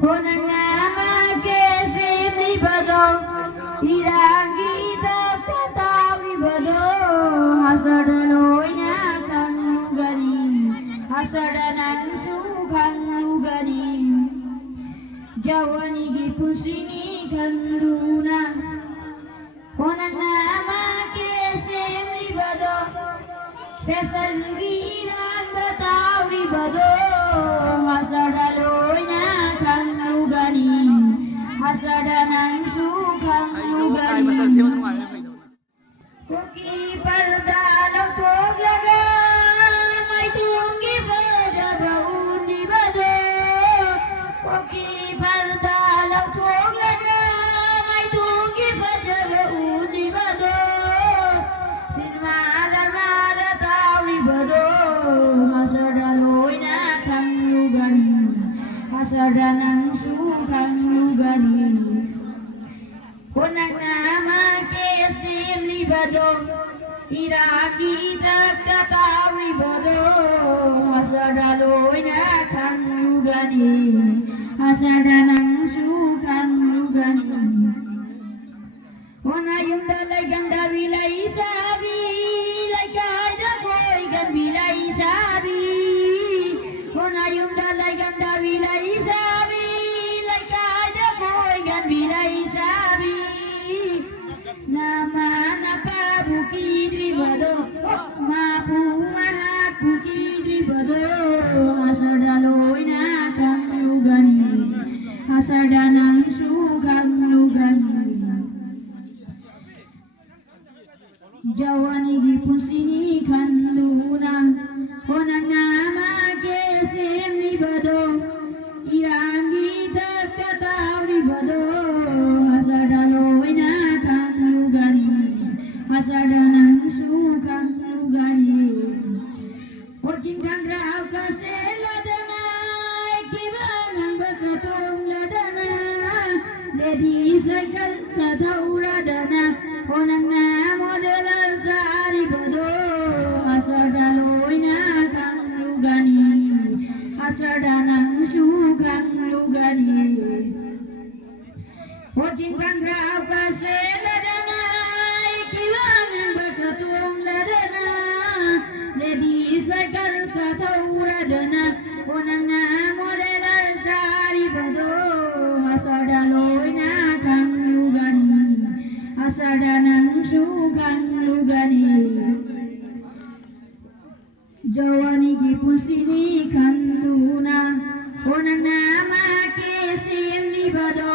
honang nama kesim di bado irangi tau di bado hasadalonya kang gari hasadanan sukang gari Jawaani gi pusini khnduna honang nama kesim di bado pesal girang tau di bado hasadalonya kang gari hasadanan sukang gari Koki pardalau tok laga mai tunggi bajabaun di bado Koki pardalau tok laga mai tunggi bajabaun di bado Sin mada tau di bado hasadaloina kang lugani hasadanang sukang lugani honang nama kesim di bado iragi tau di bado hasadaloina kang lugani hasadanang sukang lugani honayum dalai ganda bilai sabi lai kaida koi gan bilai sabi honayum dalai ganda bilai sabi lai kaida koi gan bilai sabi nama napa bukidri bado mapu maha bukidri bado hasadaloina kang lugani hasadanang sukang lugani Jawaani gi pusini khnduna honang nama kesim di bado irangi tau di bado hasadaloina kang lugani hasadanang sukang lugani Ojin kang rau kaseladana kibanang bakatong ladana lady cycle katau radana honang nama dalam sari bado hasadaloina kang lugani hasadanang sukang lugani Ojin kang rau kaseladana kibanang bakatong ladana lady cycle katau radana honang nama dalam sari bado hasadaloina kang lugani hasadanang sukang lugani Jawaani gi pusini khnduna honang nama kesim di bado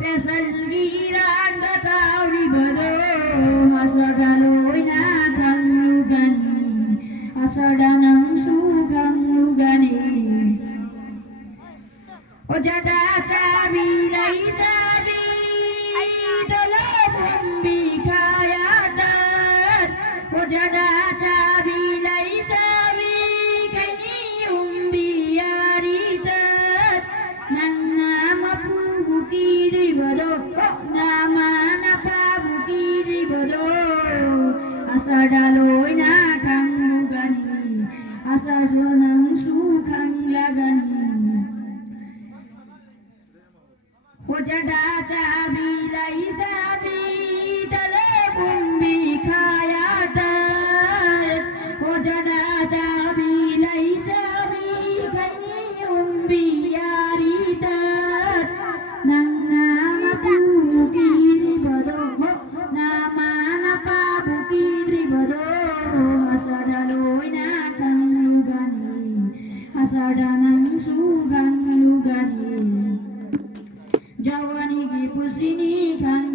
pesal girang tau di bado hasadaloina kang lugani hasadanang sukang lugani Ojada cabi lai sabi dalapun bikayatat Ojada cabi lai sabi kaini umbiyaritat nang nama bukidri bado nama napa bukidri bado hasadaloina kang lugani hasadanang sukang lagani Ojada cabi lai sabi dalapun bikayatat Ojada cabi lai sabi kaini umbiyaritat nang nama bukidri bado nama napa bukidri bado hasadaloina kang lugani hasadanang sukang lugani Jawaani gi pusini khnduna